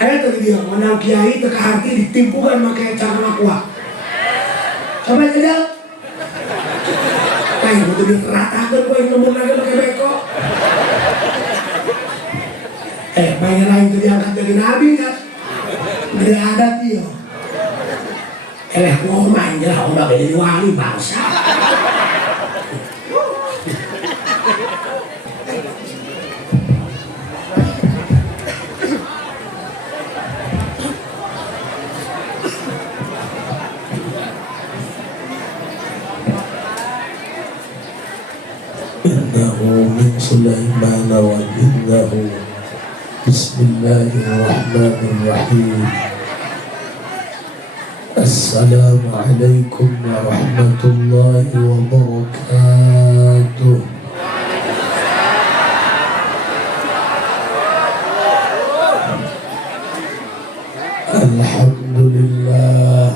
Ada tadi dia menang kiai teka hati ditimpukan pakai cara aqua. Coba aja. Kayak butuh diratakan gue yang nemu lagi pakai beko. Banyak lain itu diangkat jadi nabi kan. Tidak ada dia. Ngomong aja lah udah jadi wali bangsa. Innahu min Sulaiman wa innahu Bismillahirrahmanirrahim. Assalamualaikum warahmatullahi wabarakatuh. Alhamdulillah,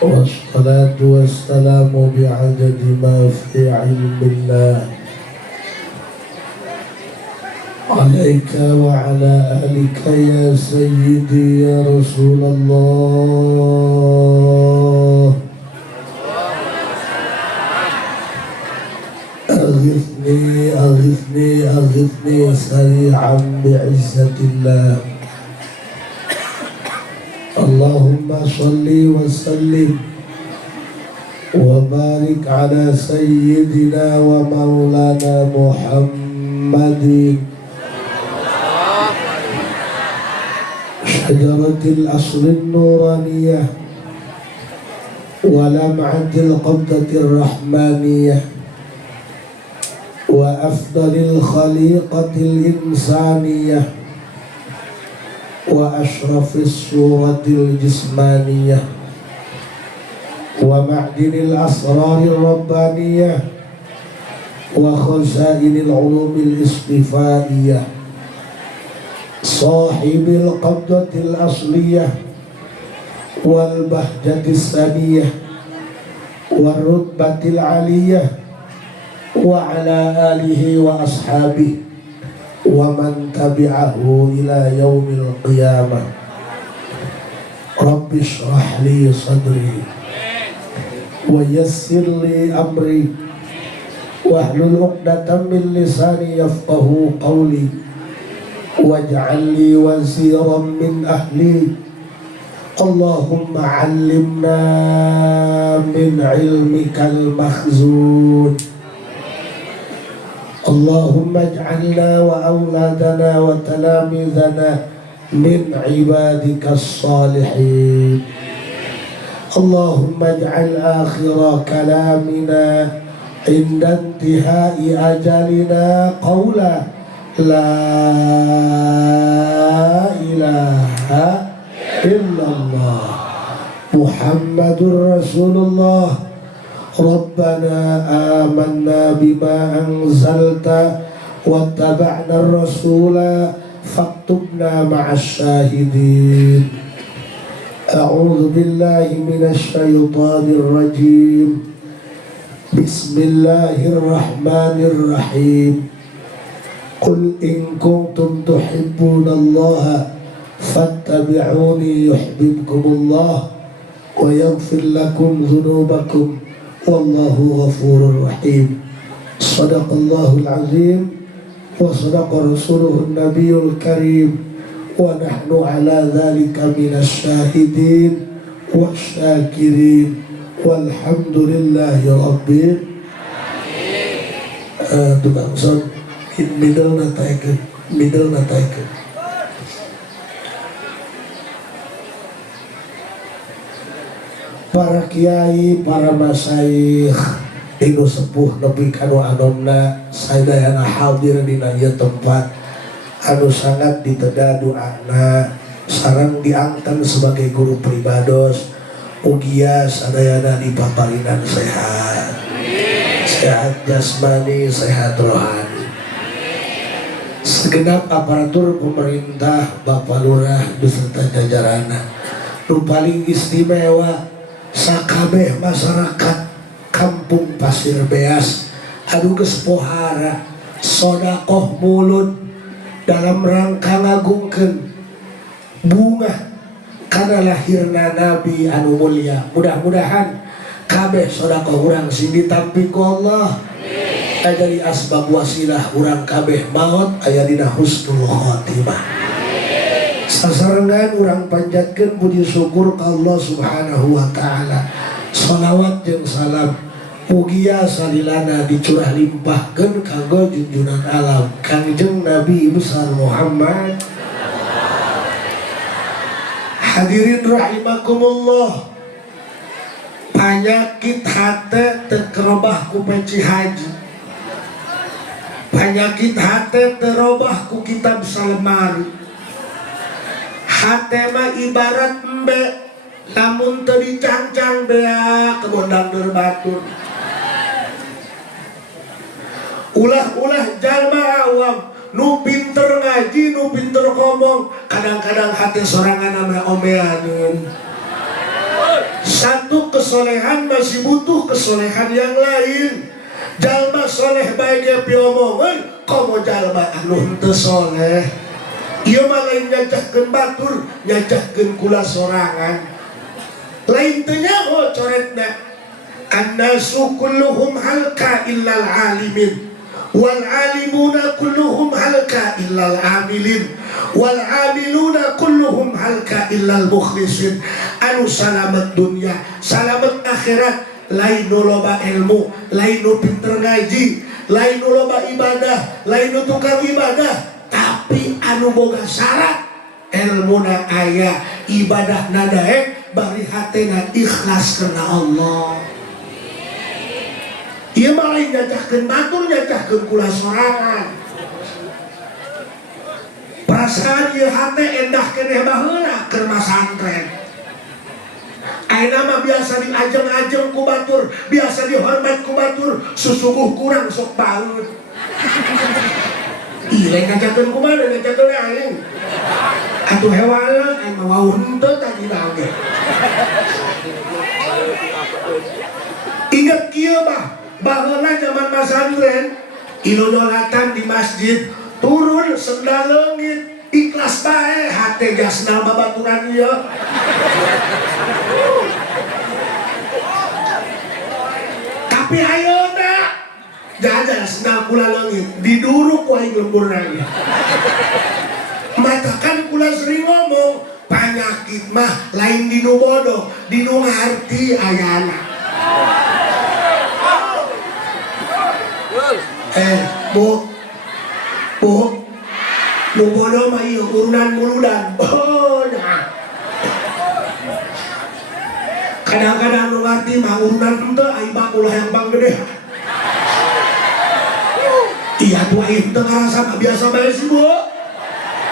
wassalatu wassalamu bi'adadi ma fi ilmillah alaika wa ala alika ya sayyidi ya Rasulullah. Aghithni sari'an bi'izzatillah. Allahumma salli wa sallim wa barik ala sayyidina wa maulana Muhammadin شجرة الأصل النورانية ولمعة القبضة الرحمانية وأفضل الخليقة الإنسانية وأشرف الصورة الجسمانية ومعدن الأسرار الربانية وخزائن العلوم الاصطفائية صاحب القبضة الأصلية والبهجة الثانية والرتبة العالية وعلى آله وأصحابه ومن تبعه إلى يوم القيامة. رب اشرح لي صدري ويسر لي أمري واحلل عقدة من لساني يفقه قولي واجعل لي وزيرا من أهلي. اللهم علمنا من علمك المخزون. اللهم اجعلنا وأولادنا وتلاميذنا من عبادك الصالحين. اللهم اجعل آخر كلامنا عند انتهاء أجلنا قولا لا إله إلا الله محمد رسول الله. ربنا آمنا بما أنزلت واتبعنا الرسول فاكتبنا مع الشاهدين. أعوذ بالله من الشيطان الرجيم. بسم الله الرحمن الرحيم. قل إن كنتم تحبون الله فاتبعوني يحببكم الله ويغفر لكم ذنوبكم والله غفور رحيم. صدق الله العظيم وصدق رسوله النبي الكريم ونحن على ذلك من الشاهدين والشاكرين والحمد لله رب العالمين. Middle nataikeun. Para kiai, para masyayikh, inu sepuh nepi kanu anomna sadayana hadir dina ieu tempat anu sangat diteda doana sareng diangkat sebagai guru pribados ugia sadayana dipaparinan sehat. Sehat jasmani, sehat rohani. Segenap aparatur pemerintah, Bapak Lurah beserta jajaranna nu paling istimewa sakabeh masyarakat Kampung Pasir Beas anu geus pohara sodakoh mulut dalam rangka ngagungkeun bunga karena lahirna Nabi anu mulia. Mudah-mudahan kabeh sedekah urang sing ditampi ku Allah jadi asbab wasilah urang kabeh maot aya dina husnul khotimah. Sasarengan urang panjatkeun puji syukur ka Allah Subhanahu wa taala. Shalawat jeung salam mugia salilana dicurah limpahkeun kanggo junjungan alam Kangjeng Nabi besar Muhammad. Hadirin rahimakumullah, penyakit hati terkerobah ku peci haji, penyakit hati terobah ku kitab salemari. Hati mah ibarat embe, namun teu dicangcang bea kebondang derbatur. Ulah-ulah jalma awam nu pinter ngaji, nu pinter ngomong, kadang-kadang hati sorangan nama omeaneun. Satu kesolehan masih butuh kesolehan yang lain. Jalma soleh bae ge piomongan, komo jalma anu henteu soleh. Ieu mah lain nyajahkeun batur, nyajahkeun kula sorangan. Lain teu nyaho coretna. Annasu kulluhum halka illal alimin. Wal alimuna kulluhum halka illal amilin, wal amiluna kulluhum halka illal mukhlisin. Anu salamet dunia, salamet akhirat, lain nu loba ilmu, lain nu pinter ngaji, lain nu loba ibadah, lain nu tukang ibadah, tapi anu boga syarat ilmuna aya, ibadah nadaek, bari hatena ikhlas karena Allah. Ia malah nyajahkeun batur, nyajahkeun kula sorangan. Perasaan ieu hate endah keneh baheula keur masantren. Ayeuna mah biasa diajeng-ajeng ku batur, biasa dihormat ku batur, susuguh kurang sok baeud. Ih, lain ngajakeun kumaha, ngajakeun aing. Atuh hewalan aing mah wau henteu tadi lage. Ingat kieu mah baheula zaman masantren, ilodolatan di masjid, turun sendal leungit, ikhlas bae, hate gasna babaturan ieu. Tapi ayeuna jajan sendal kula leungit, diduruk ku aing lembur lagi. Matakan kula sering ngomong, penyakit mah lain dinu bodoh, dinu ngarti ayana. Bu, nu bodoh mah ieu urunan muludan. Oh, nah. Kadang-kadang nu ngarti mah urunan henteu ai bakulah yang bang gede. Iya tuh ai henteu ngarasa mah biasa bae sih, Bu.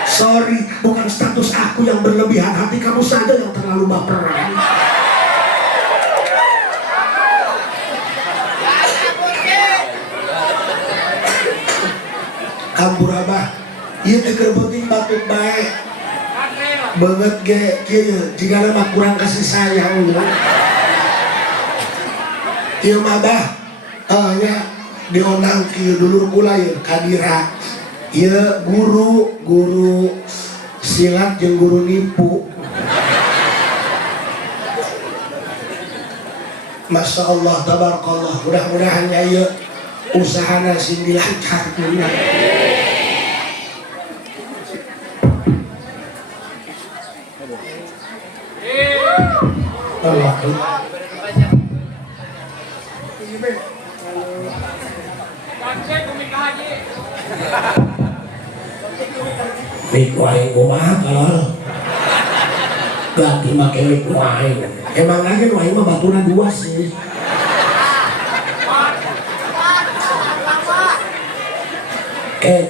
Sorry, bukan status aku yang berlebihan, hati kamu saja yang terlalu baperan. Ampur abah, ieu teh keur penting batuk bae. Beungeut ge kieu jigana mah kurang kasih sayang. Ieu mah bah, nya diondang kieu dulur kula ieu Kadira. Ieu guru silat jeung guru nipu. Masya Allah, tabarakallah. Mudah-mudahan ieu usahana sing dilancarkeun. Allah. Mik wae kumaha kalau ganti make mik wae. Emang aja wae mah baturan dua sih.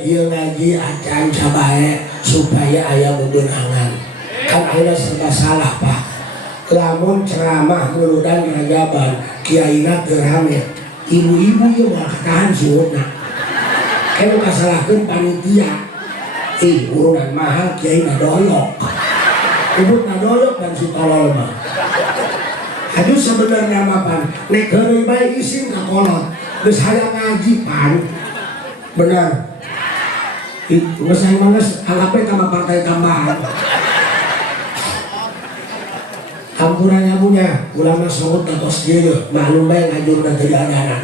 Ieu ngaji acan sabae supaya aya bebeunangan. Kan ayeuna serba salah, Pak. Lamun ceramah muludan ngarajaban kiaina teu rame, ibu-ibu ieu moal katahan suhutna. Kenu kasalahkeun panitia. Urunan mahal kiaina doyok. Ibutna doyok dan si tolol mah. Aduh sebenarnya mah pan, nek heureuy bae isin ka kolot. Geus hayang ngaji pan. Benar. Nggak saya males anggapnya sama partai tambahan. Hampurannya punya ulama sahut atau sendiri maklum baik ngajur dan tidak ada.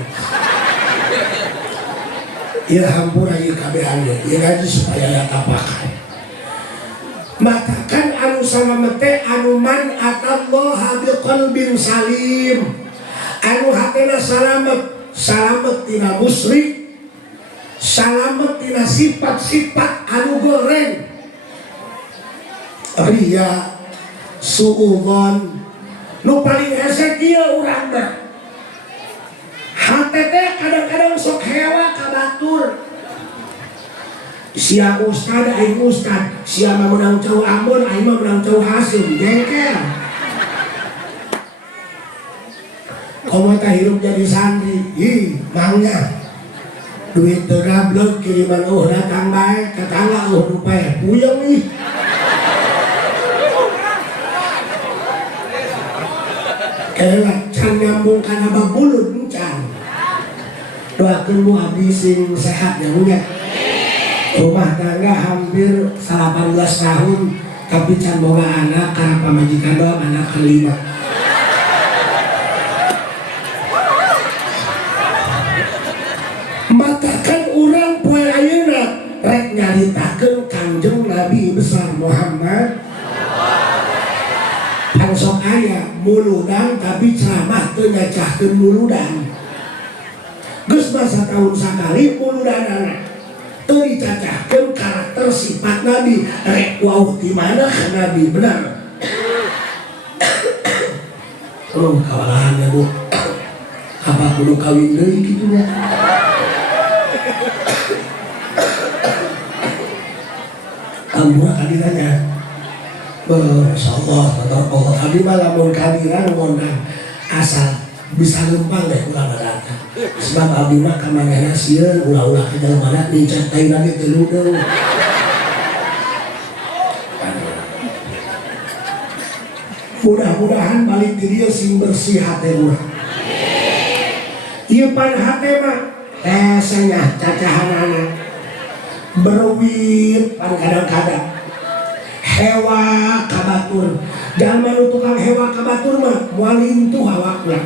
Ya hampura ieu kabehannya, ieu ngaji supaya ya tapakan. Matakan anu salamet teh anu man atallaha biqalbin salim. Anu hatena salamet tina musyrik, salamet tina sifat-sifat anu goreng. Ria, suudzon, nu paling hese kieu urang mah. Hate teh kadang-kadang sok hewa ka batur. Sia ustad aing ustad, sia mah menang cau Ambon, aing mah menang cau Hasim, jengkel. Komo teh hirup jadi santri, ih mangnya. Duit teu gablek kiriman datang bae, tetangga rupaya puyeng nih. Kelak can nyambung kana babulut can. Doakeun mu abdi sing sehat ya munya. Rumah tangga hampir 18 tahun tapi can boga anak karena pamajikan doang anak kelima. Matakan urang poe ayeuna rek nyaritakeun Kangjeng Nabi besar Muhammad. Pangsok aya muludan tapi ceramah teu nyacahkeun muludan. Geus masa tahun sakali muludanana teu dicacahkeun karakter sifat Nabi. Rek wauh di mana ka Nabi benar. Oh kawalahan ya Bu. Apa kudu kawin deui kitu nya. Ampun hadirannya. Masyaallah, tabarakallah. Abi mah lamun kehadiran ngundang asal bisa lempang deh ulah datang. Sebab abdi mah ka manehna sieun ulah-ulah ka jalemana dicat tai lagi teu deung. Mudah-mudahan balik ke dia sing bersih hati urang. Ieu pan hate mah hesenya cacahanana. Berwit pan kadang-kadang. Hewa kabatur. Jalma nu tukang hewa kabatur mah moal lintuh awakna.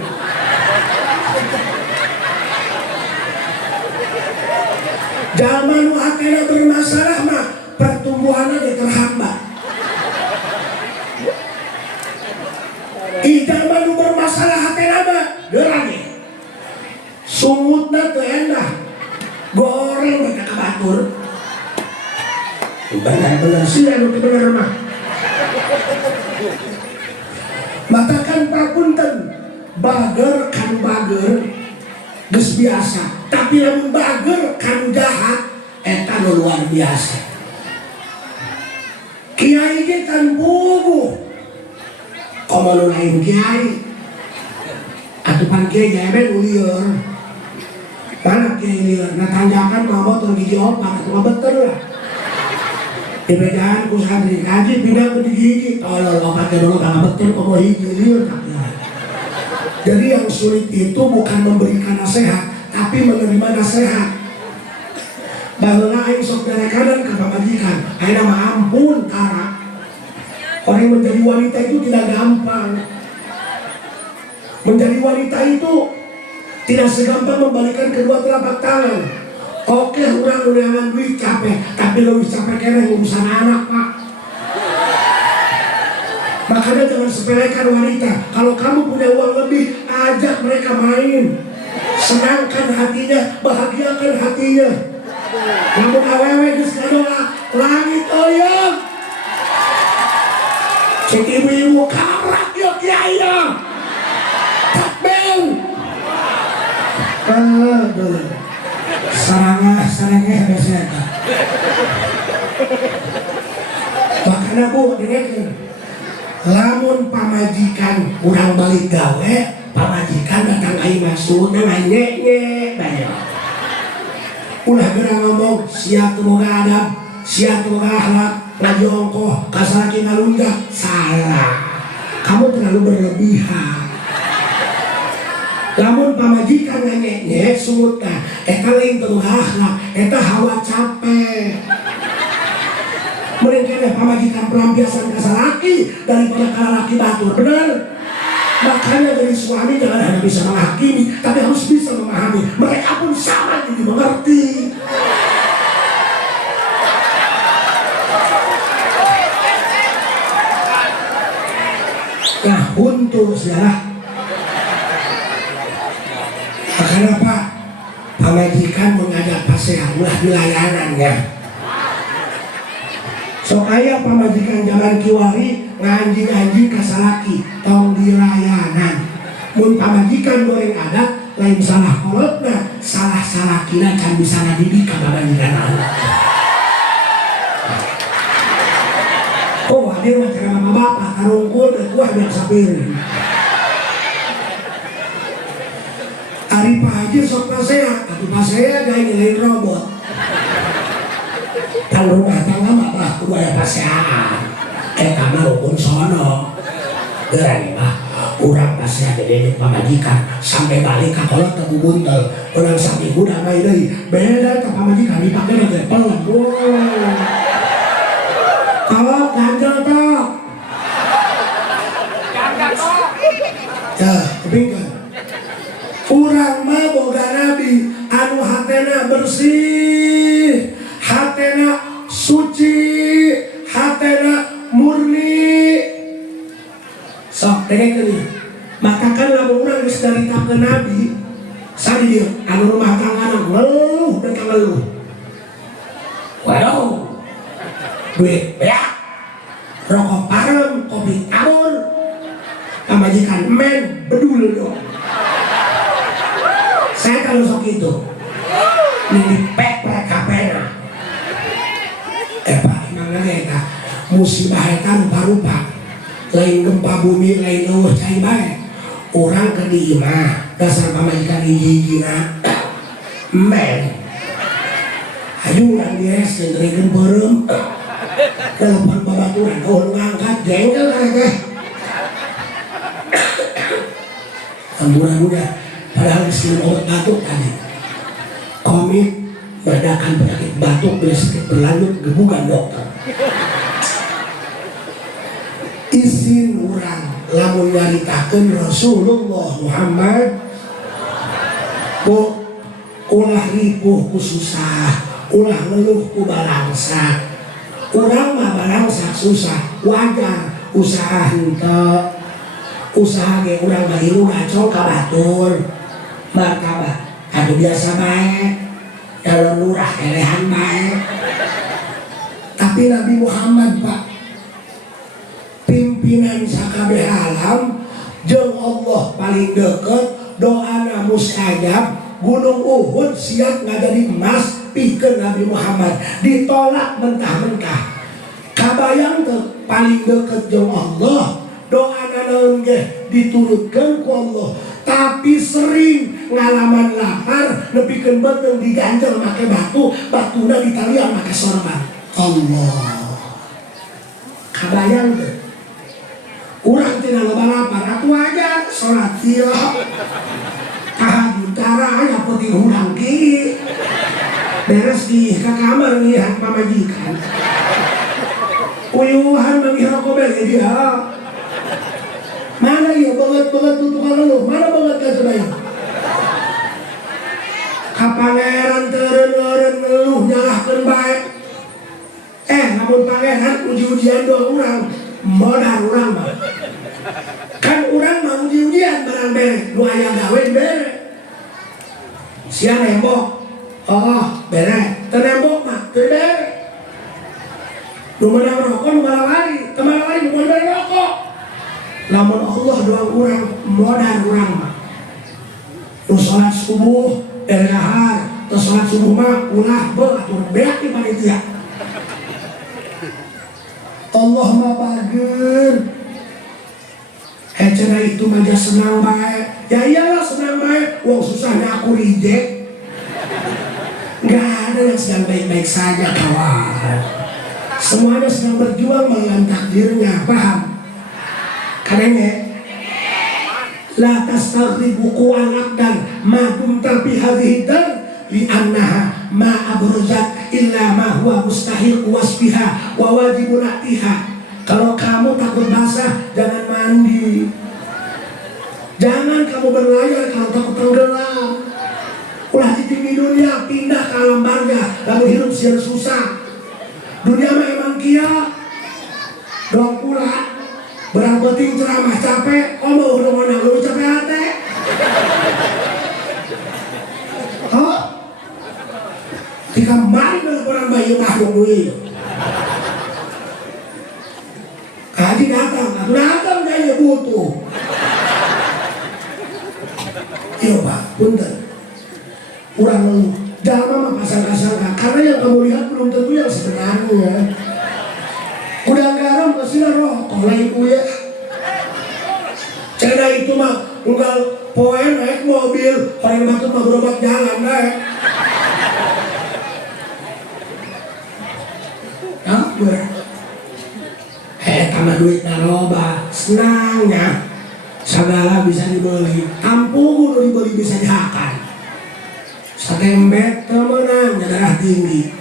Jalma nu hatena bermasalah mah pertumbuhanna ge terhambat. Jalma nu bermasalah hatena mah geurang. Sungutna teu endah. Goreng mereka kabatur. Benar-benar sih anu teu bener mah. Matakan papunten bager kan bager geus biasa, tapi lamun bager kan jahat eta nu luar biasa. Kiai ge kan bubuh komo nu lain kiai atupan kiai jaeben ulieur mana kiai lieur na tanjakan mah motor gigi opat atuh beter lah. Dibedaan ku santri kaji pindah ke gigi tolol obatnya dulu karena betul komo hiji liur. Jadi yang sulit itu bukan memberikan nasihat tapi menerima nasihat. Baheula aing sok derekanan ka pamajikan ayeuna mah ampun tara. Orang menjadi wanita itu tidak gampang. Menjadi wanita itu tidak segampang membalikan kedua telapak tangan. Oke, urang udah duit capek, tapi lebih capek kena urusan anak pak. Makanya jangan sepelekan wanita. Kalau kamu punya uang lebih, ajak mereka main, senangkan hatinya, bahagiakan hatinya. Namun awewe geus ngadoa langit oyong, cek ibu-ibu karak yo kiai yo, takbel. Sarangnya biasanya. Makanya Bu dengerin. Lamun pamajikan urang balik gawe, pamajikan datang aing masuk nang nyek bae. Ulah geura ngomong sia teu boga adab, sia teu boga akhlak, ngajongkoh, kasaraki ngalunjak, salah. Kamu terlalu berlebihan. Lamun pamajikan nganyek sungutna eta lain teu akhlak, eta hawa capek. Mereka pamajikan pelampiasan kasa laki daripada kala laki batur, benar? Makanya dari suami jangan hanya bisa menghakimi, tapi harus bisa memahami. Mereka pun sama jadi mengerti. Nah, untuk saudara, kenapa pamajikan mengajak pasehan ulah dilayanannya? So aya pamajikan zaman kiwari nganjing-anjing kasalaki tong dilayanan. Mun pamajikan goreng adat lain salah kolotna, salah salakina can bisa ngadidik ka pamajikan. Oh, hadir macam mama bapak karungkul dan kuah yang sapirin. Ari Pak Haji sok pasea, atuh pasea gaya nilai robot. Kan rumah tangga mah bah kudu aya paseaan. Kamar rukun sono. Geurang mah urang pasea gede pamajikan sampai balik ka kolot teu buntel. Urang saminggu damai deui. Beda ka pamajikan dipake teh pelem. Kalau ganjel tok. Ya, kepingkan. Urang mah boga nabi anu hatena bersih, hatena suci, hatena murni. Sok dengeng deui. Maka kan lamun urang geus daritakeun nabi, sadi dieu anu rumah tanggana ngeluh dan ngeluh. Waduh. Duit beak, rokok parem, kopi tabur, pamajikan men bedul dong. Saya kalau sok itu, ini pek kapena. Pak, emang eta musibah eta rupa-rupa, lain gempa bumi, lain eueuh cai bae. Urang ke dieu mah dasar pamajikan hiji-hijina men. Ayo urang dies ngeureukeun beureum. Telepon babaturan kau ngangkat jengkel aja. Mudah-mudah padahal disini obat batuk tadi. Komit bedakan penyakit batuk bila sakit berlanjut gebukan dokter. Izin urang lamun nyaritakeun Rasulullah Muhammad. Bu, ulah ripuh ku susah, ulah ngeluh ku balangsa. Urang mah balangsa susah wajar, usaha henteu. Usaha ge urang mah hirup ngacong ka batur. Martabak anu biasa bae, dalam murah elehan bae. Tapi Nabi Muhammad Pak, pimpinan sakabeh alam, jeung Allah paling deket, doana mustajab. Gunung Uhud siap ngajadi emas pikeun Nabi Muhammad, ditolak mentah-mentah. Kabayang teu paling deket jeung Allah, doana naon ge diturutkeun ku Allah, tapi sering ngalaman lapar nepikeun beuteung diganjel make batu, batuna ditalian make sorban. Allah. Kabayang teu? Urang tina loba lapar, atuh aja salat ieu. Tahajud tara aya peuting hudang ki. Beres di ka kamar ngelihat pamajikan. Uyuhan mangiha kobel dia. Mana ieu banget-banget tutukan lu? Mana banget ka cenah? Ka pangeran teureun-eureun ngeluh nyalahkeun bae. Namun pangeran uji-ujian doang urang, modal urang mah. Kan urang mah uji-ujian barang bere, nu aya gawe bere. Sia nembok, oh bere, teu nembok mah teu bere. Nu meunang rokok nu malawari, teu malawari nu bere rokok. Lamun Allah doang urang, modal urang mah. Nu salat subuh, bere dahar, teu salat subuh mah ulah beuh atuh beak di panitia. Allah mah bageun. Cenah itu mah senang bae. Ya iyalah senang bae. Wong susahnya aku reject. Nggak ada yang sedang baik-baik saja kawan. Semuanya sedang berjuang melawan takdirnya. Paham? Kadangnya la tastaghribu quwwan aqdan ma dumta bi hadhihi dar li annaha ma abruzat illa ma huwa mustahil wasfiha wa wajibun atiha. Kalau kamu takut basah, jangan mandi. Jangan kamu berlayar kalau takut tenggelam. Ulah di tinggi dunia, pindah ke alam barga, lalu hidup siang susah. Dunia mah emang kia. Doang pula, berang penting ceramah capek, mau udah mau lu capek hati. Oh, jika mana orang bayi makhluk ini. Kaji datang dia butuh. Iya Pak, punten. Kurang ngeluh. Jangan mama pasang-pasang, karena yang kamu lihat belum tentu yang sebenarnya. Udah garam kasih rokok lah ibu ya. Cerita itu mah unggal poen naik mobil, orang batuk mah berobat jalan deh. Ber. Tambah duit naroba, senangnya segala bisa dibeli, kampung udah dibeli bisa dihakan. Satembet temenang darah tinggi,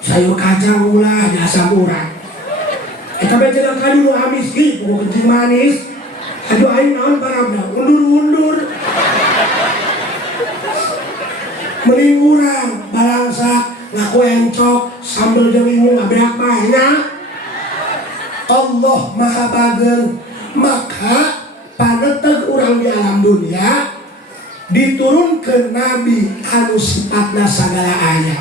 sayur kacang ulah jasa murah. Kita baca kali lu amis gitu, mau kencing manis. Aduh aing naon parabna, undur-undur. Mending urang balangsa ngaku encok sambal jawimu ngabeak banyak. Allah maha bagen, maka paneteg urang di alam dunia diturunkan nabi anu sifatna sagala aya.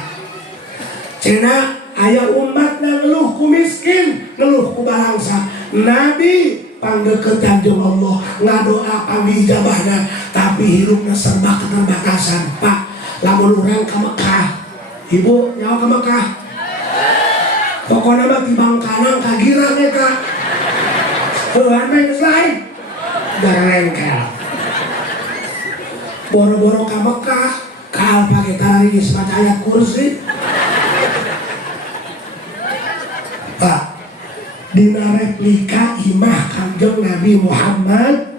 Cena aya umat ngeluh ku miskin, ngeluh ku balangsa. Nabi pangdeketan jeung Allah, ngadoa pangijabahna, tapi hidupna serba keterbatasan. Pak, lamun urang ka Mekah, ibu nyawa ka Mekah, pokoknya mah tibang kanang kagirang eta. Heuan mah geus lain. Garengkel. Boro-boro ka Mekah, kaal pake taris maca ayat kursi. Pak, dina replika imah Kangjeng Nabi Muhammad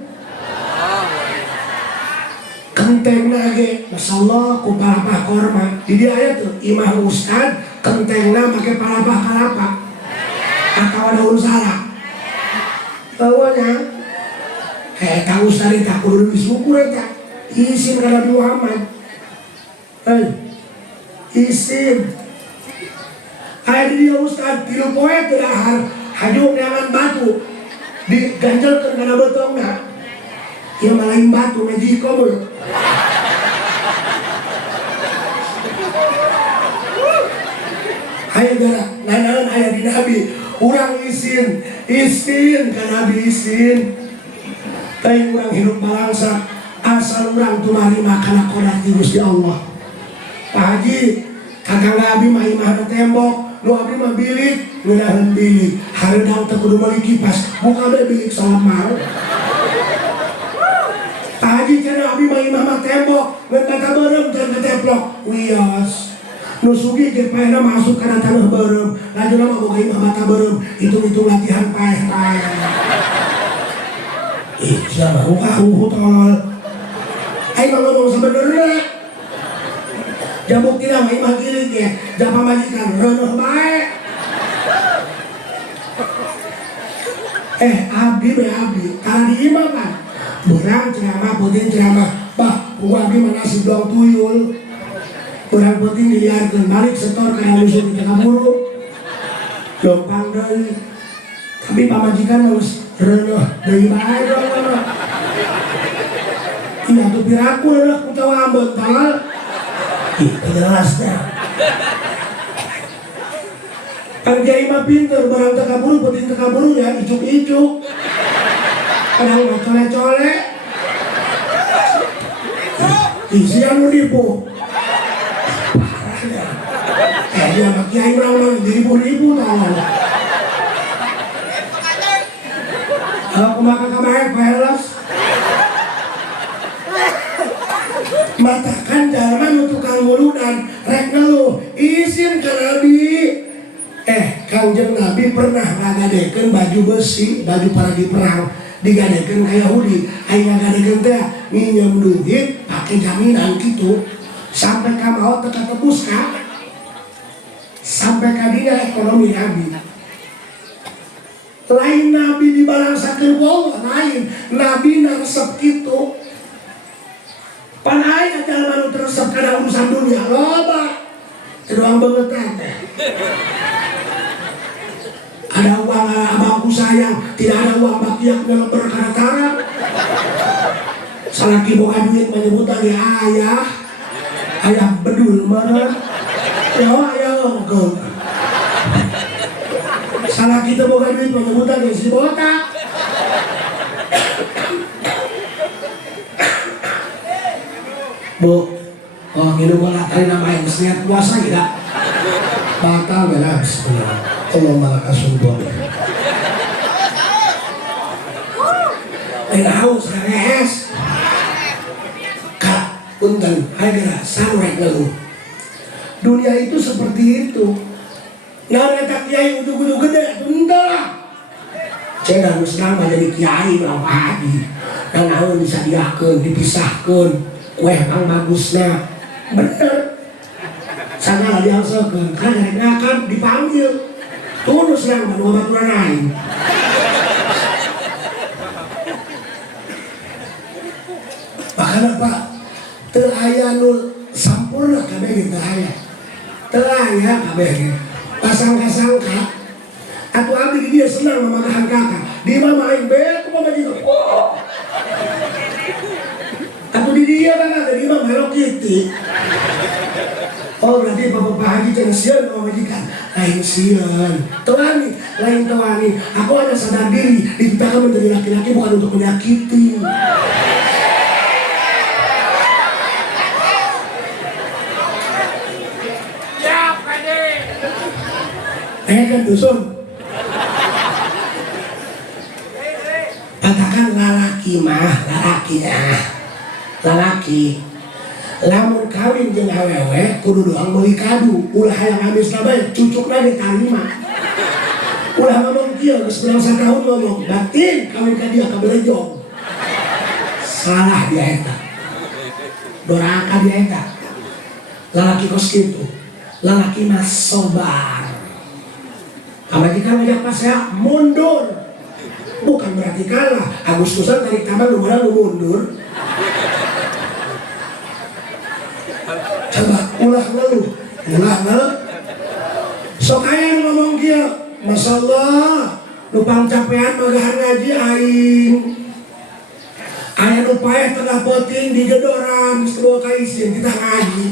kenteng nage masyaallah ku palapah korma. Di dia ayat tuh imah ustad kentengna make palapah kalapa atau daun salak awalnya tak ustad tak kudu disukur eta isin ka Nabi Muhammad. Isin ayat dia ustad tilu poe teu dahar hajuk neangan batu diganjelkeun kana betongna. Ieu mah lain batu Mexico meuh. Aya gara nanaon aya di Nabi urang isin ka Nabi isin. Teuing urang hidup balangsa asal urang tumari makana kodat ti Gusti Allah. Pak Haji, kakang Nabi mah imahna tembok, nu abdi mah bilik, ngeunaheun bilik. Hareudang teu kudu meuli kipas, buka bae bilik salat mau. Pak Haji cenah abdi mah imah mah tembok, ngeun kata beureum teu keteplok. Wios. Nu sugih ge paehna masuk kana taneuh beureum, lajuna mah boga imah bata beureum, hitung-hitung latihan paeh. Siapa uhuh tolol. Aing mah ngomong sebenarnya. Jambuk tidak mah imah giling ge, japa majikan reuneuh bae. Abdi be abdi, kana di imah kan. Beurang ceramah, peuting ceramah, bah, ku abdi mah nasib dong tuyul. Beurang peuting diliarkeun balik setor kana musuh di tengah buru. Gampang deui. Tapi pamajikan harus reuneuh deui bae dong mah. Iya tuh piraku lah ku tawa ambon tolol. Ih, jelasnya. Kan kiai mah pinter, barang teka buru, peuting teka buru ya icuk-icuk. Kadang mah cole-cole. Isi anu nipu. Parahnya. Dia mah kiai urang mah ribu-ribu tolol. Aku makan kabaek peles. Matakan jalma nu tukang muludan rek ngeluh isin ka Nabi. Kangjeng Nabi pernah ngagadekeun baju besi, baju peragi perang, digadekeun ka Yahudi. Aya ngagadekeun teh nginjem duit pake jaminan kitu sampai ka maot teu katebus ka. sampai kadinya ekonomi nabi lain nabi dibalangsakeun ku Allah lain nabi naresep kitu pan aya jalma nu teresep kana urusan dunia loba doang bangetan teh ada uang abangku sayang tidak ada uang bakiak dalam berkaratara salaki boga duit menyebutan ya ayah bedul mana ya ayah onggol salah kita boga duit menyebutan ya si botak bu oh minum malah tadi namanya niat puasa tidak batal benar bismillah Allah malah kasumpah haus hares kak punten hagira sanwek ngeluh dunia itu seperti itu nah letak kiai ujung-ujung gede entah saya dan senang jadi kiai berapa hari dan naon disadiakeun dipisahkeun kue kang bagusna bener sana diangsekeun karena kan dipanggil tulus yang batu baturan lain makanya Pak teu aya nu sampurna kabeh teu aya teu aya kabeh pasangka-sangka atuh abdi di dia senang mamagahan kakak di mama aing beak mama gitu atuh di dia kan di mama Hello Kitty oh berarti bapak Pak Haji jangan sian sama majikan lain sian tewani lain tewani aku hanya sadar diri diciptakan menjadi laki-laki bukan untuk menyakiti kan dusun katakan lalaki lamun kawin jeung awewe kudu doang meuli kadu ulah hayang habis bae cucukna ditarima ulah ngomong kieu geus belang satahun ngomong batin kawin ka dia kabelejong salah dia eta doraka dia eta lalaki kos kitu lalaki mah sobar Amajikan ngajak pas saya mundur bukan berarti kalah Agustusan tarik tambah lu mundur coba ulah ngeluh sok aya ngomong kia Masya Allah lupang capean magahan ngaji aing aya nu paeh tengah poting di gedoran sebuah kaisin kita ngaji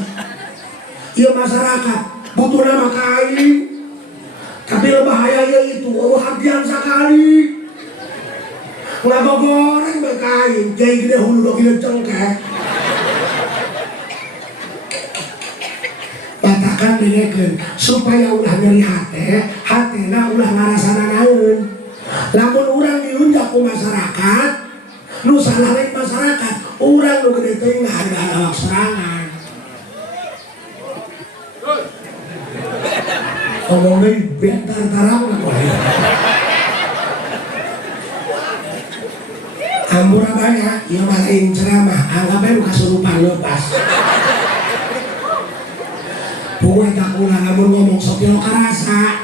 ieu masyarakat butuh nama kain tapi bahayanya itu hatian sekali nggak goreng berkain jadi gede hulu dok gede cengkeh batakan dengekeun supaya ulah nyeri hatena ulah ngarasana naeun lamun urang diunjak ku masyarakat nu salah lain masyarakat urang nu gede teuing harga awak sorangan ngomongnya bentar tarang ambur abanya iya malain ceramah anggapnya lu kasurupan lepas pokoknya tak ulang ambur ngomong sok dilo karasa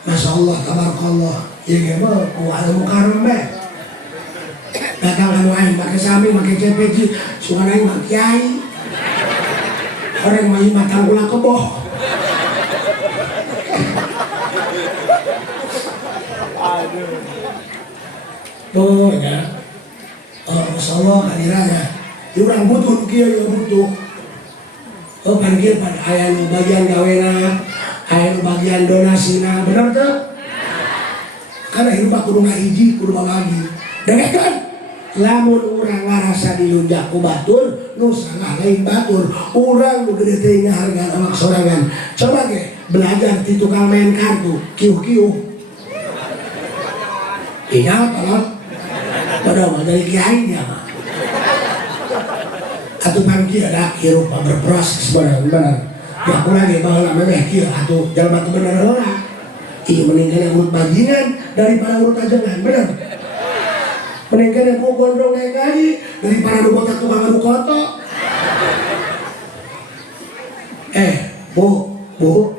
Masya Allah tabarakallah ya gimana kuala mukaram be datang anu aing pake sami pake CPG suka aing pake kiai orang main matang ulang keboh tuh ya Masya Allah hadiranya orang butuh kia ya butuh panggil pada ayah nu bagian gawena ayah nu bagian donasina benar tuh karena hidup aku kudu ngahiji kudu bagi dengarkan lamun urang ngarasa dilunjak ku batur nu salah lain batur urang nu gede teh ngahargaan awak sorangan coba ge belajar ti tukang main kartu kiuh ingat tolong padahal dari kiai dia mah atuh pangki ada hirup berproses benar ya aku lagi baheula memeh kieu atuh jalma teu bener heula ieu mendingan yang urut bajingan daripada urut ajengan bener mendingan yang mau gondrong naik gaji daripada nu botak tukang adu koto Bu,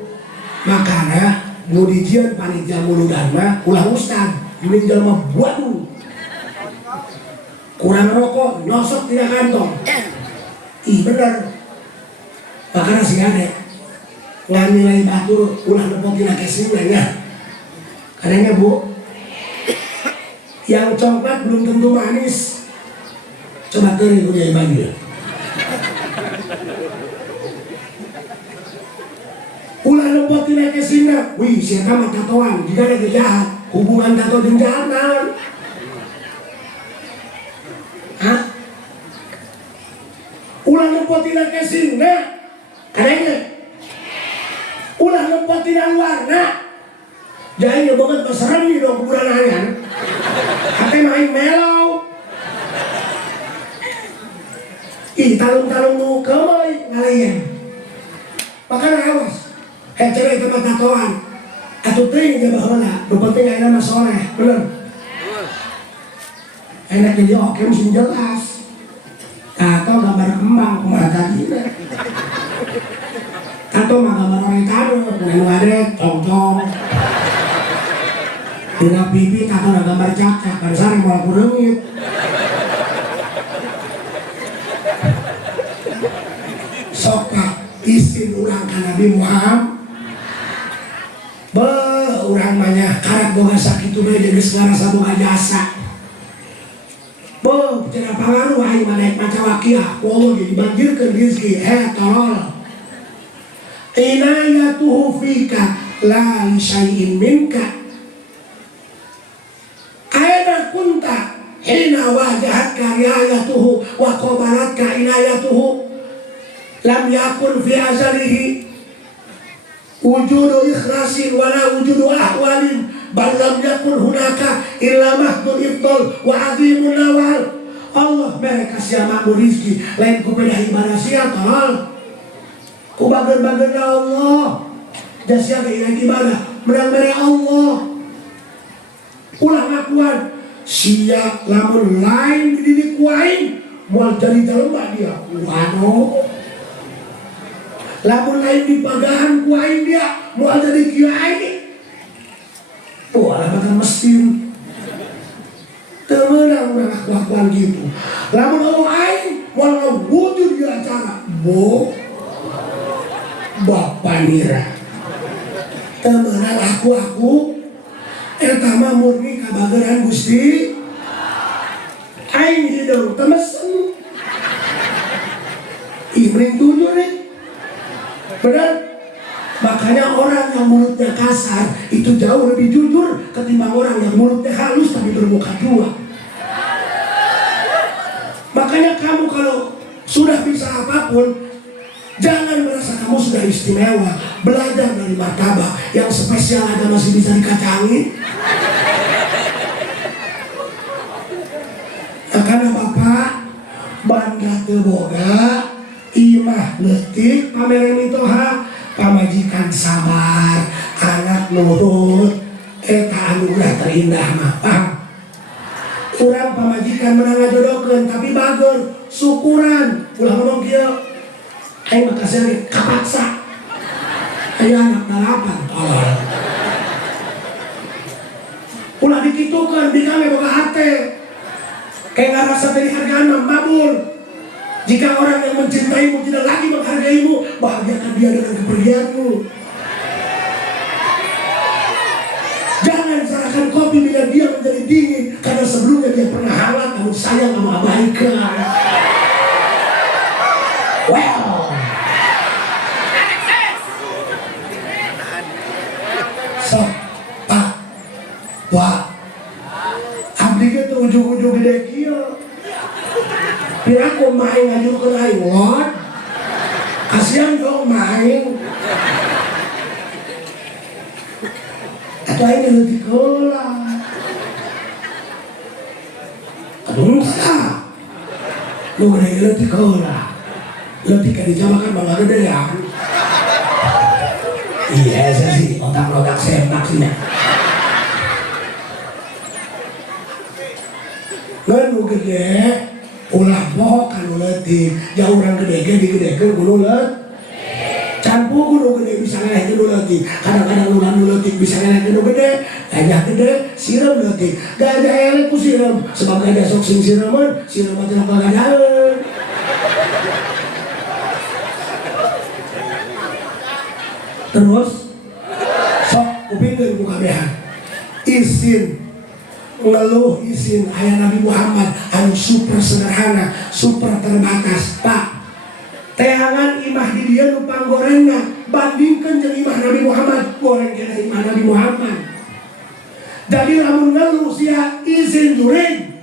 makanya nu dijieun panitia muludan mah ulah ustad, mending jelema buat kurang rokok, nyosok tidak kantong. Ih bener. Makanya si Ade ngamilai batur ulah nepot tina kesinnya. Kadangnya Bu, yang coklat belum tentu manis. Coba kering punya bagi. Ulah nepot tina kesinnya. Wih, siapa mah tatoan, jika ada jahat, hubungan tato jeung jahat naon? Hah? Ulah nepot tina kesinnya. Kadangnya ulah nepot tina luarna. Jadi banget besaran nih dong kuburan anyar. Hati main melau. Ih talung-talung nu kemai ngalayan. Makanya awas. Cerai tempat tatoan. Atuh teuing aja baheula. Nu penting aya mah soleh, bener. Enak jadi oke mesti jelas. Tato gambar kembang kumaha tadina. Tato mah gambar oregano, bukan wadet, tong-tong. Dina pipi tato na gambar cacak, kan sare moal kureungit. Sok isin urang ka Nabi Muhammad. Urang mah karak boga sakitu bae geus ngarasa boga jasa. Cenah pangaruh aing mah daek maca waqiah, Allah jadi banjirkeun rezeki, tolol. Inayatuhu fika la li syai'in minka. Aina kunta hina wajahatka riayatuhu wa qabalatka inayatuhu lam yakun fi azalihi wujudu ikhlasin wala wujudu ahwalin bal lam yakun hunaka illa mahdul ifdal wa azimun nawal. Allah mereka kasih makmur rizki lain ku beda ibadah sia tolol ku bager-bager Allah jasa ke ibadah menang-menang Allah. Ulah ngakuan sia lamun lain dididik ku aing moal jadi jelema dia. Waduh. Lamun lain dipagahan ku aing dia moal jadi kiai. Alah bakal mestin. Teu meunang urang ngakuan gitu. Lamun Allah aing moal wujud di acara. Bapak nira. Teu meunang aku eta mah murni kabageran Gusti. Aing hidung temesen. Mending tujuh nih. Benar? Makanya orang yang mulutnya kasar itu jauh lebih jujur ketimbang orang yang mulutnya halus tapi bermuka dua. Makanya kamu kalau sudah bisa apapun, jangan merasa kamu sudah istimewa. Belajar dari martabak yang spesial aja masih bisa dikacangin. Karena Bapak bangga teboga, imah letik, pameran mitoha, pamajikan sabar, anak nurut, eta anugerah terindah mah. Paham? Urang pamajikan menang ngajodokeun tapi bager, syukuran. Ulah ngomong kieu. Aing mah kasih kapaksa. Aya anak dalapan tolol. Ulah dikitukeun bingame boga hate. Kayak ngarasa dari hargaan mabur. Jika orang yang mencintaimu tidak lagi menghargaimu, bahagiakan dia dengan kepergianmu. Jangan salahkan kopi bila dia menjadi dingin karena sebelumnya dia pernah hangat namun sayang kamu abaikan. Well, so, Pak, Wah, abdi itu ujung-ujung gede kieu. Pira ku main ngajukeun aing lot. Kasihan dong main. Atau aing leutik heula. Aduh sah. Nu gede leutik heula. Leutik ka dijamakan mangga gede ya. Iya sih, otak-otak sepak sih. Ngan gede, ulah bohong kan leutik. Jauh orang gede-gede digedekeun kudu leutik. Can nu leutik. Kadang-kadang ulah nu leutik bisa ngana nu gede, gajah gede, siram leutik. Gajah elek ku siram, sebab gajah sok sing siraman, siram teh kagadaeun. Terus sok kupingkeun ku kabehan. Izin ngeluh izin aya Nabi Muhammad anu super sederhana, super terbatas. Pak, teangan imah di dia nu panggorengna bandingkeun jeung imah Nabi Muhammad, goreng kena imah Nabi Muhammad. Jadi lamun ngeluh sia izin juring.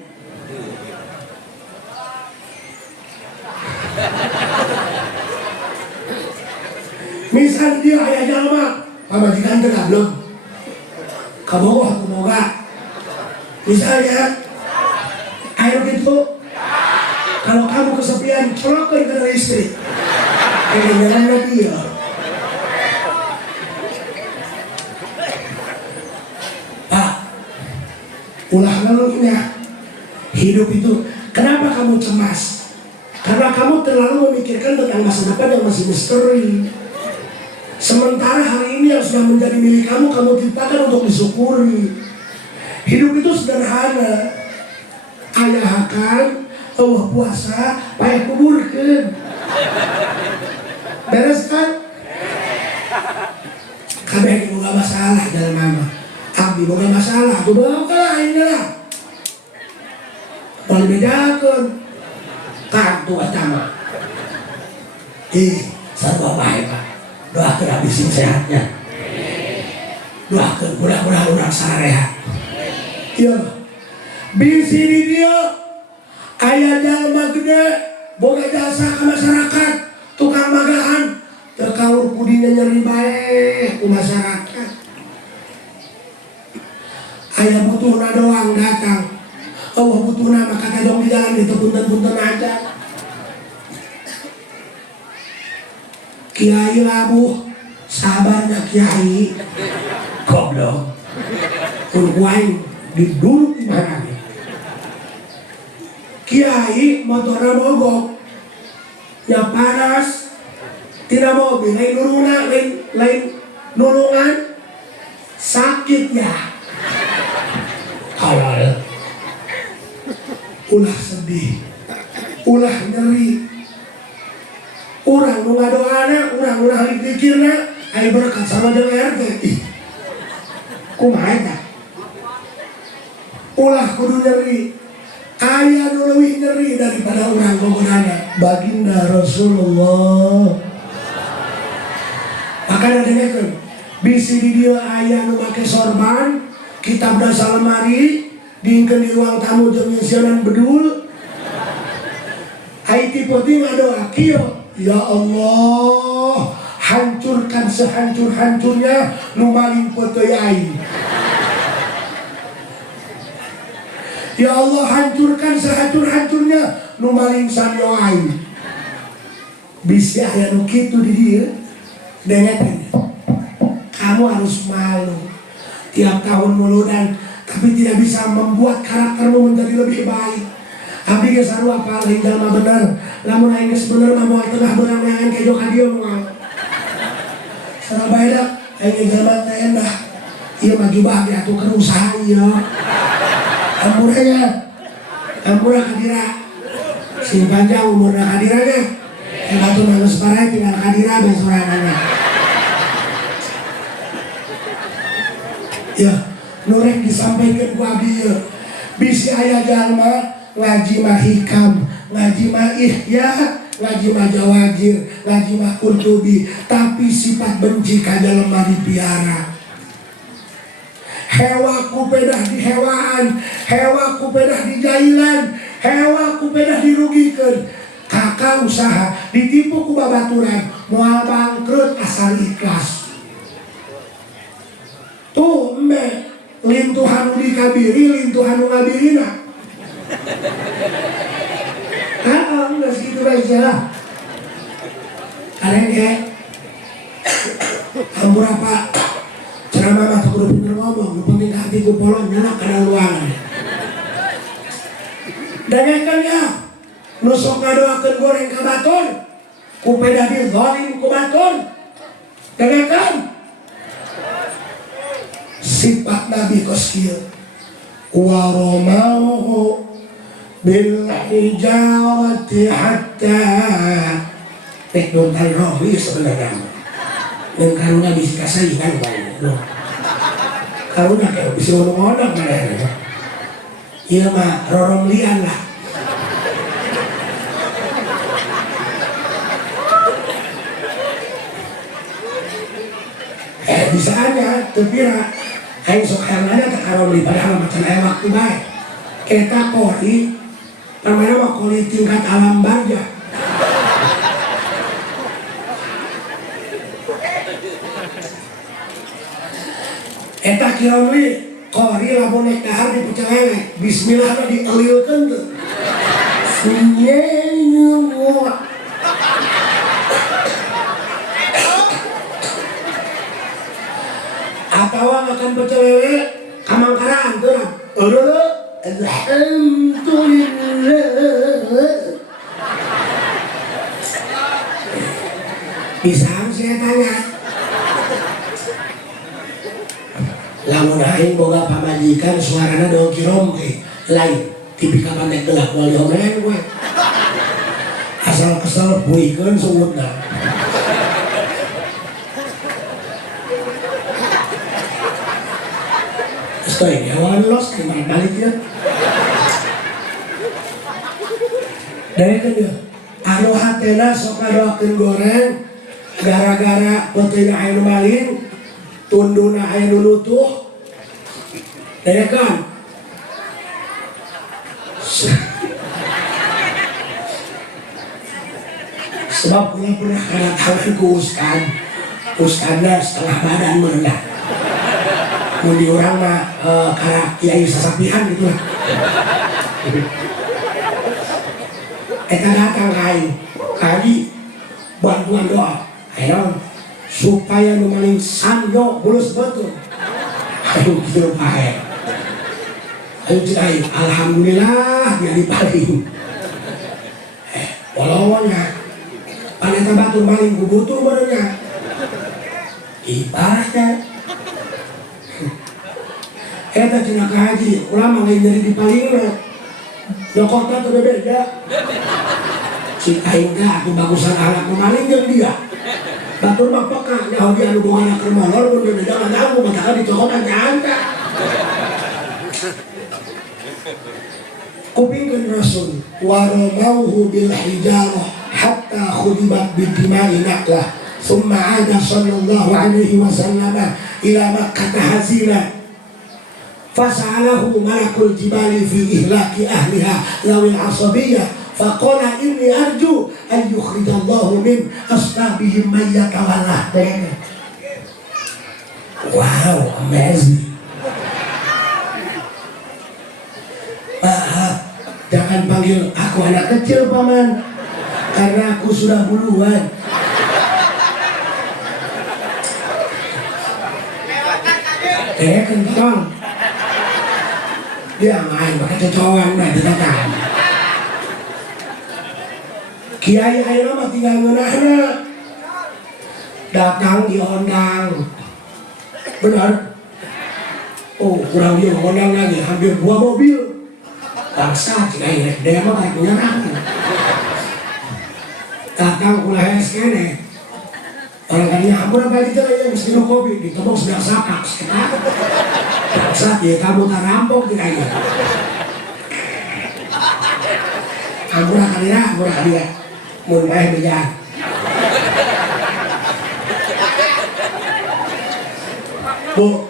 Misal dia aya jalma pamajikan teh gableng. Kabogoh kumoga. Misalnya air gitu, kalau kamu kesepian colokkan ke istri, jangan lagi ya. Pak, ulah ngeluhnya. Hidup itu, kenapa kamu cemas? Karena kamu terlalu memikirkan tentang masa depan yang masih misteri. Sementara hari ini yang sudah menjadi milik kamu, kamu ciptakan untuk disyukuri. Hidup itu sederhana. Ayah akan Allah puasa payah kuburkeun. Beres kan? Kabeh boga masalah jelema mah. Abdi boga masalah, aku bawa ka lain lah. Boleh bedakeun. Kartu eta mah. Sarua bae Pak. Doakeun abdi sing sehatnya. Doakeun mudah-mudahan urang sarehat. Ya, bisi di dia aya jalma gede boga jasa ke masyarakat, tukang magahan terkaur pudinya nyeri bae ku masyarakat. Aya butuhna doang datang, Allah butuhna maka kadang di jalan itu punten-punten aja. Kiai labuh sabarnya kiai goblok kun kuaing diduduk di mana nih? Kiai motornya mogok, ya panas, tidak mobil, lain nulungan, sakit ya. Halal, ulah sedih, ulah nyeri, urang nu ngadoana, urang ulah dipikirna, ayo berkat sama jeung RT. Kumaha eta? Ulah kudu nyeri. Aya nu leuwih nyeri daripada urang gogonana. Baginda Rasulullah. Makanya dengekeun, bisi di dieu aya nu make sorban, kitab dasar lemari, diingkeun di ruang tamu jeung nyieun bedul. Ai tipe ti ngadoa kieu, ya Allah, hancurkan sehancur-hancurnya nu maling poteuy aing. Ya Allah, hancurkan sehancur-hancurnya nu maling sanyo aing. Bisi aya nu kitu di dieu. Dengekeun. Kamu harus malu. Tiap tahun muludan tapi tidak bisa membuat karaktermu menjadi lebih baik. Abdi ge sarua paling jalma bener. Lamun aing geus bener mah moal tengah beurang neangan kejo ka dieu moal. Saraba eda aing jalma teh endah. Ieu mah gibah ge atuh keur usaha ieu. Ampurnya kadira sing panjang umurna kadiranya yang batu nangis parai tinggal kadira besorangannya. Ya nurek disampaikan ku abdi ya bisi aya jalma ngaji mah hikam, ngaji mah ihya, ngaji mah jawahir, ngaji mah qurtubi, tapi sifat benci ka jalma dipiara. Hewa kupedah di hewaan, hewa kupedah di jailan, hewa kupedah dirugikeun. Kakak usaha ditipu ku babaturan, moal bangkrut asal ikhlas. Tuh embe, lintuhan dikabiri, lintuhan ngabirina. Enggak segitu aja lah. Kalian ya, ampun apa? Ceramah mah kudu pinter ngomong, nu penting hati ku polon nyana kana luangan. Dengekeun ya, nu sok ngadoakeun goreng ka batur, ku peda di zalim ku batur. Dengekeun, sifat Nabi koskieu wa ramauhu bil hijarati hatta tek dong tali rohi sebenarnya dan karuna bisa saingan banyak karuna kayak bisa ngomong-ngomong mana iya mah rorong lian lah bisa aja tepira kain sok aja tak karong li padahal macam ayah waktu baik kita kori namanya mah kori tingkat alam baja eta kirong li kori lamun naik dahar di pucang bismillah tadi dielilkeun tuh sunyeunyeun atau makan pecel lele kamangkaraan tuh alhamdulillah bisa saya tanya lamun aing boga pamajikan suarana dong kiromke lain tipikal pandai gelap wali omen gue asal kesel puikeun sungutna ini awan los kemarin balik ya dari itu dia anu hatena sok ngadoakeun goreng gara-gara pentina aya maling tunduna aya nunutuh dari kan sebab pernah kana tahu ku ustadna setengah badan merendah mudi orang mah karena kiai sasapihan gitu lah eta datang kaji bantuan doa ayo supaya nu maling sanyo bulus betul ayo kieu pae ayo cai alhamdulillah dia dipaling walawanya paneta batur maling kubutur barunya ibaratnya eta cina kahaji ulama nggak jadi dipalingna dokotna tuh beda si aing teh aku bagusan anak maling jeung dia batur mah peka nyaho dia anu boga anak molor mun beda ngadamu matakan dicokotan anta kupingkeun rasul wa ramauhu bil hijarah hatta khudibat bidimai naqlah thumma ada sallallahu alaihi wasallam ila makkah hazina fasa'alahu malakul jibali fi ihlaki ahliha lawil asabiyah faqala inni arju an yukhrijallahu min asbabihim man yatawallah. Wow, amazing. Maaf, jangan panggil aku anak kecil paman karena aku sudah buluan. Kentang dia main pakai cocokan nah ditekan kiai ayeuna mah tinggal ngeunahna datang diundang benar oh kurang dia ngundang lagi hampir 2 mobil bangsa kiai dia mah kayak punya rakyat datang kuliah kene orang kalinya hampir balik jalan yang mesti kopi ditembok sudah sapak bangsa dia kamu tak rampok tidak ya hampir kalinya mun bae bejan bu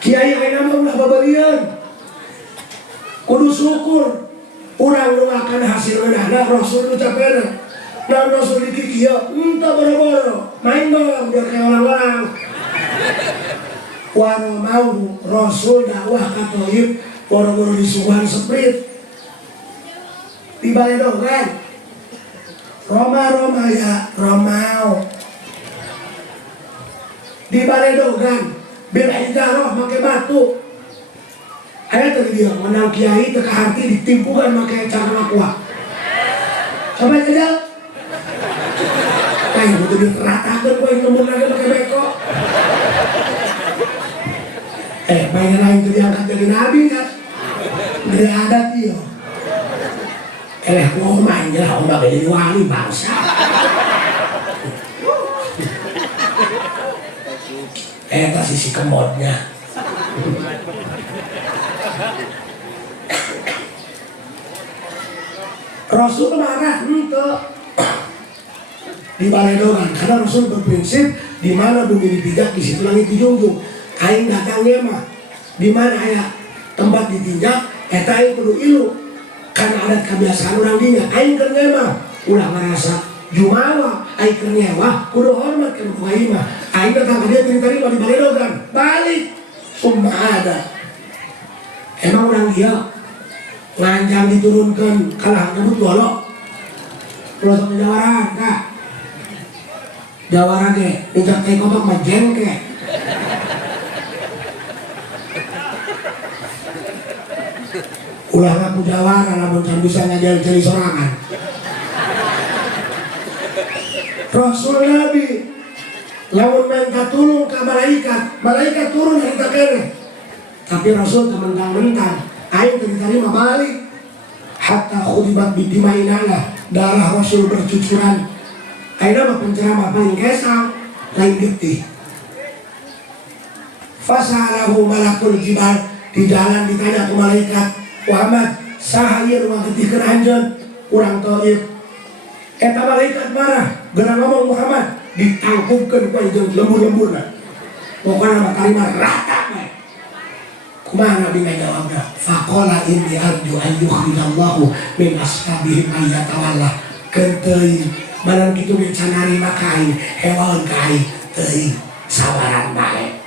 kiai ayeuna mah ulah babalian kudu syukur urang nu akan hasil eunahna rasul nu capena dan rasul dikikieu entah boro-boro main dong biar kayak orang-orang waro mau rasul dakwah ka Thaif boro-boro disuguhan seprit di Baledong kan Roma ya Romao di Baledong kan bil hijarah make batu aya tadi dia menang kiai teka hati ditimpukan make cara kuat coba jajal kayak butuh diratakan kok yang nemu lagi pakai beko Pengen lain itu diangkat jadi nabi kan? Gede adat dia. Gua main jelah udah jadi wali bangsa. Eta sisi kemodnya. Rasul marah ente di baledogan karena Rasul berprinsip di mana bumi dipijak di situ langit dijunjung. Aing datangnya mah di mana aya tempat ditinjak eta aing kudu ilu karena adat kebiasaan orang dinya. Aing keur mah ulah merasa jumawa aing keur nyewa kudu hormat ka ku aing mah. Aing datang ka dia terima di baledogan balik summa ada. Emang orang dia nganjang diturunkan kalah ngebut golok pelosok jawaran kak jawaran ke injak teh kotok majen ke ulah ngaku jawaran namun can bisa ngajal cari sorangan Rasul Nabi lamun minta tulung ke malaikat turun dari kakene tapi Rasul mentang-mentang aing diterima balik hatta khudibat bidimainana darah Rasul bercucuran. Aina mah penceramah paling kesang lain getih. Fasalahu malakul jibal di jalan ditanya ke malaikat Muhammad saha ieu nu ngagetihkeun anjeun urang Thaif. Eta malaikat marah geura ngomong Muhammad ditangkupkeun ku anjeun lembur-lemburna. Pokona mah kalimah rata bae. Kumaha Nabi ngajawabna? Faqala inni arju an yukhrijallahu min ashabihim ayyatawalla. Kenteuing badan kitu ge can narima ka aing hewaeun ka aing teuing sabaran bae.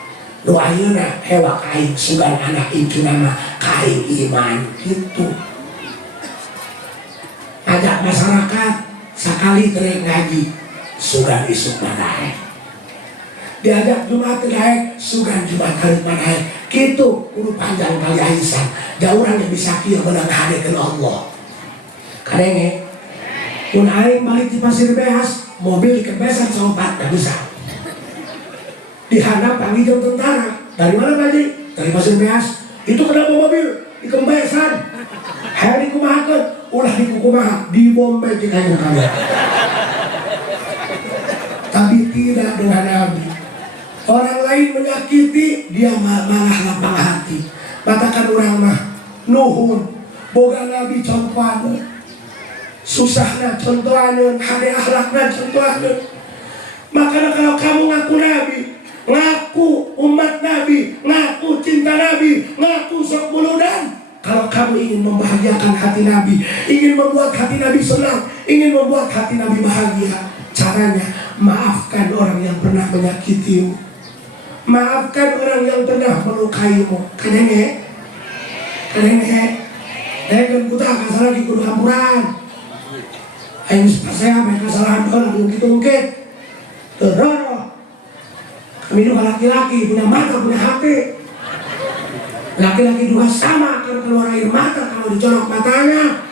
Nu ayeuna hewa ka aing sugan anak incuna mah ka aing iman kitu. Ajak masyarakat sakali tereng ngaji sugan isuk madae. Diajak Jumat daek sugan Jumat hari madae. Kitu kudu panjang kali aisan. Jauran yang bisa kieu beunang hadekeun Allah. Kadenge mun aing balik di Pasir Beas, mobil dikebesan sopat enggak bisa. Dihandap panggil jam tentara. Dari mana Pak Haji? Dari Pasir Beas. Itu kenapa mobil dikebesan? Hari kumahakeun, ulah dikukumaha, dibombe di kanjeng kalian. Tapi tidak dengan Nabi. Orang lain menyakiti, dia malah lapang hati. Katakan orang mah nuhun, boga Nabi contohan, susahna contohan, hade akhlakna contohan. Makanya kalau kamu ngaku Nabi, ngaku umat Nabi, ngaku cinta Nabi, ngaku sok buludan. Kalau kamu ingin membahagiakan hati Nabi, ingin membuat hati Nabi senang, ingin membuat hati Nabi bahagia, caranya maafkan orang yang pernah menyakitimu. Maafkan orang yang pernah melukaimu. Kadenge dengan buta kasar lagi kudu hampuran. Aing saya apa kesalahan orang yang ditungkit. Terus kami juga laki-laki punya mata punya hati. Laki-laki juga sama kalau keluar air mata kalau dicolok matanya.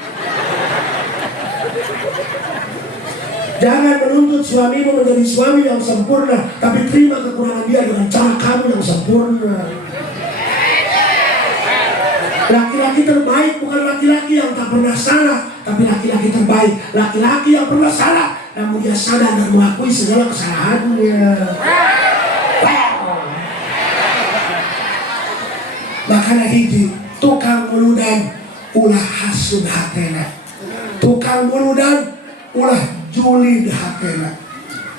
Jangan menuntut suamimu menjadi suami yang sempurna, tapi terima kekurangan dia dengan cara kamu yang sempurna. Laki-laki terbaik bukan laki-laki yang tak pernah salah, tapi laki-laki terbaik, laki-laki yang pernah salah, namun dia sadar dan mengakui segala kesalahannya. Makanya hiji, tukang muludan ulah hasud hatena, tukang muludan ulah julid hatena,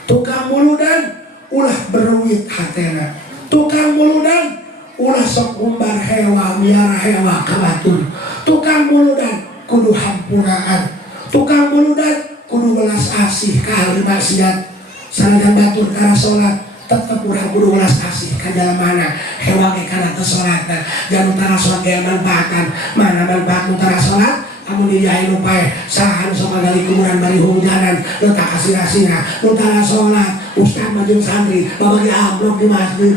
tukang muludan ulah beruit hatena, tukang muludan ulah sok umbar hewa miara hewa kabatur, tukang muludan kudu hampuraan, tukang muludan kudu belas asih ka ahli maksiat. Sanajan batur kana salat tetep urang kudu belas asih ka dalam mana hewa ge kana teu salatna. Jangan tara salat ge manfaatan, mana manfaat nu tara salat kamu dijahin upaya sahan sok dari kuburan bari hujanan letak asir-asirna nu tara salat ustaz majeng santri babagi amplop di masjid.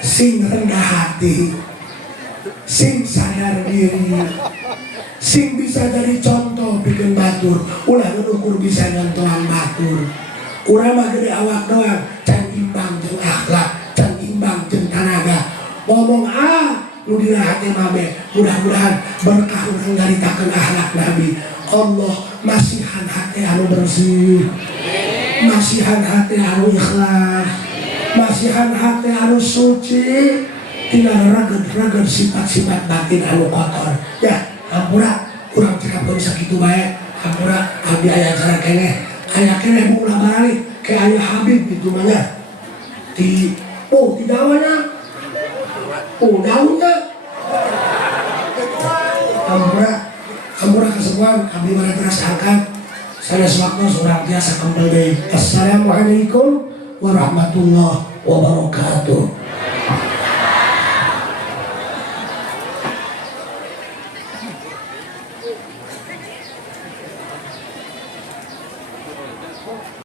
Sing rendah hati, sing sadar diri, sing bisa jadi contoh bikin batur, ulah ukur bisa nyontohan batur. Urang mah gede awak doang, can imbang jeung akhlak. ngomong nu dina hati mabe mudah-mudahan berkah urang nyaritakeun akhlak Nabi. Allah masihan hati anu bersih, masihan hati anu ikhlas, masihan hati anu suci, tina raged-raged sifat-sifat batin anu kotor. Ya, hampura urang cekapeun sakitu bae. Hampura abdi aya acara keneh, aya keneh bu ulah balik ke aya Habib gitu mah nya. Di daunnya. Daunnya. Hampura kesepuan abdi mari teras angkat. Saya sewaktu seorang biasa kembali. Assalamualaikum warahmatullahi wabarakatuh.